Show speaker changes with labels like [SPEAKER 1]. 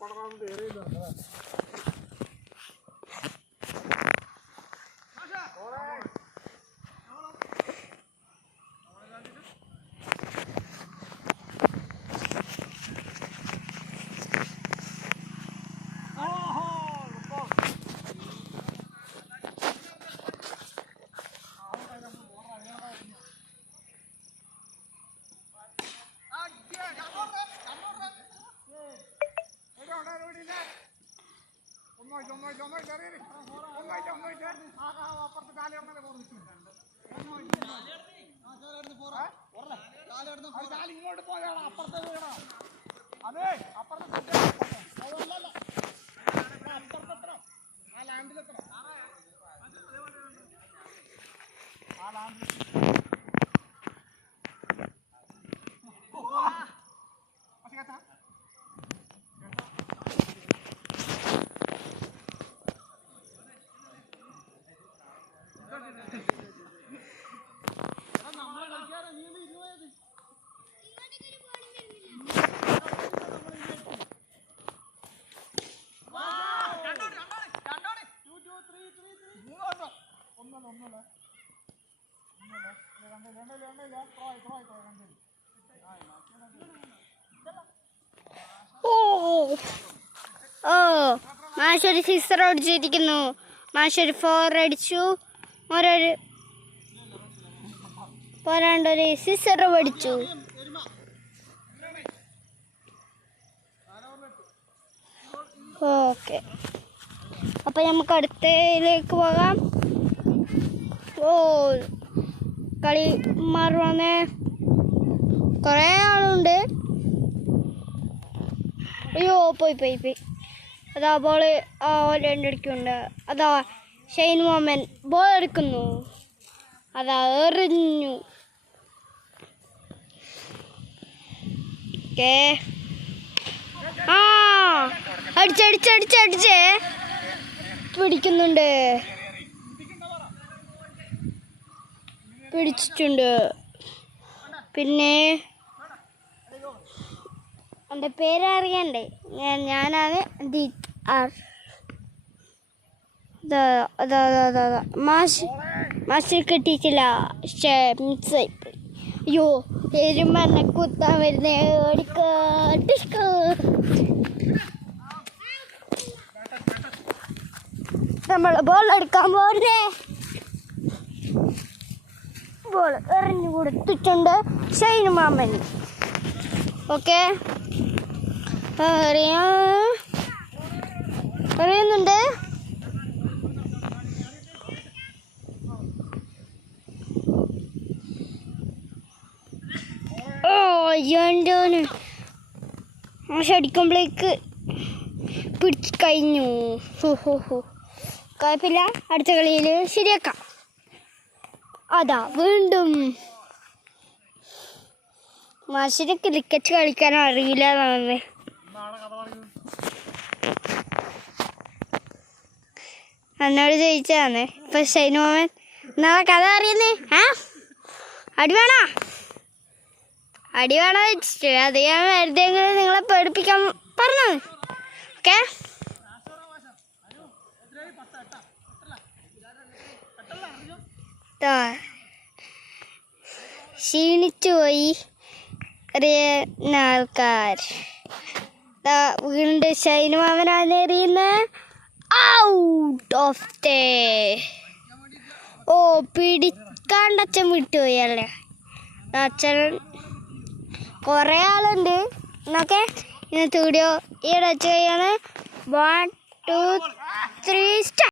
[SPEAKER 1] ਪੜਵਾਉਣ ਦੇ ਰਹੇ ਦਾ
[SPEAKER 2] ഇങ്ങോട്ട് പോയാണ് അപ്പുറത്തെ വീടാ. അതെ അപ്പുറത്തെ അപ്പുറത്തെത്തണം ആ ലാൻഡിലെത്തണം ആ ലാൻഡിൽ
[SPEAKER 1] ഓ മാഷൊരു സിക്സർ അടിച്ചിരിക്കുന്നു മാഷൊരു ഫോർ അടിച്ചു. ഒരൊരു പോരാണ്ടൊരു സിക്സർ അടിച്ചു ഓക്കെ. അപ്പം നമുക്ക് അടുത്തയിലേക്ക് പോകാം. ഓ. കളി മാറുവാന്ന്. കുറേ ആളുണ്ട്. അയ്യോ പോയി പോയി പോയി. അതാ ബോൾ ആ രണ്ടടിക്കുണ്ട് അതാ ഷെയ്ൻ മോമൻ ബോൾ എടുക്കുന്നു. അതാ എറിഞ്ഞു. ഓക്കേ. ആ അടിച്ചടിച്ചടിച്ചടിച്ച് പിടിക്കുന്നുണ്ട്. പിടിച്ചിട്ടുണ്ട് പിന്നെ എന്റെ പേര് അറിയണ്ടേ ഞാൻ ഞാനാണ് ദി ആർ. മാഷ് മാഷ് കിട്ടിയിട്ടില്ല മിസ്സായി അയ്യോ. അയ്യോ എരുമന്നെ കുത്താൻ വരുന്നേ ഓടിക്കോ. നമ്മൾ ബോൾ എടുക്കാൻ പോരുന്നേ ബോൾ എറിഞ്ഞു കൊടുത്തിട്ടുണ്ട്. ഷൈൻ മാമൻ. ഓക്കെ. അറിയാ അറിയുന്നുണ്ട് ഓ അയ്യോണ്ടോന് ആ ഷടിക്കുമ്പോഴേക്ക് പിടിച്ചു കഴിഞ്ഞു. ഹോ ഹോ ഹോ. കുഴപ്പമില്ല. അടുത്ത കളിയിൽ ശരിയാക്കാം. അതാ വീണ്ടും. മാഷിന് ക്രിക്കറ്റ് കളിക്കാൻ അറിയില്ല എന്നാണ്. എന്നോട് ചോദിച്ചതാണ് ഇപ്പൊ ഷൈനുമോമൻ എന്നാ കഥ അറിയുന്നേ? ആ? അടി വേണോ? അടി വേണോ വെച്ചിട്ട് അത് ഞാൻ വെറുതെ നിങ്ങളെ പേടിപ്പിക്കാൻ പറഞ്ഞത് ഓക്കെ? ക്ഷീണിച്ചു പോയി ആൾക്കാർ വീണ്ടും ഷൈനുമാമനാണ് എറിയുന്ന ഔട്ട് ഓഫ് ദേ ഓ പിടിക്കാണ്ട് അച്ഛൻ വിട്ടുപോയി അല്ലേ? അച്ഛൻ കുറേ ആളുണ്ട്. എന്നൊക്കെ ഇന്നത്തെ വീഡിയോ ഈ വെച്ച് കഴിയാണ് വൺ ടു ത്രീ സ്റ്റാർ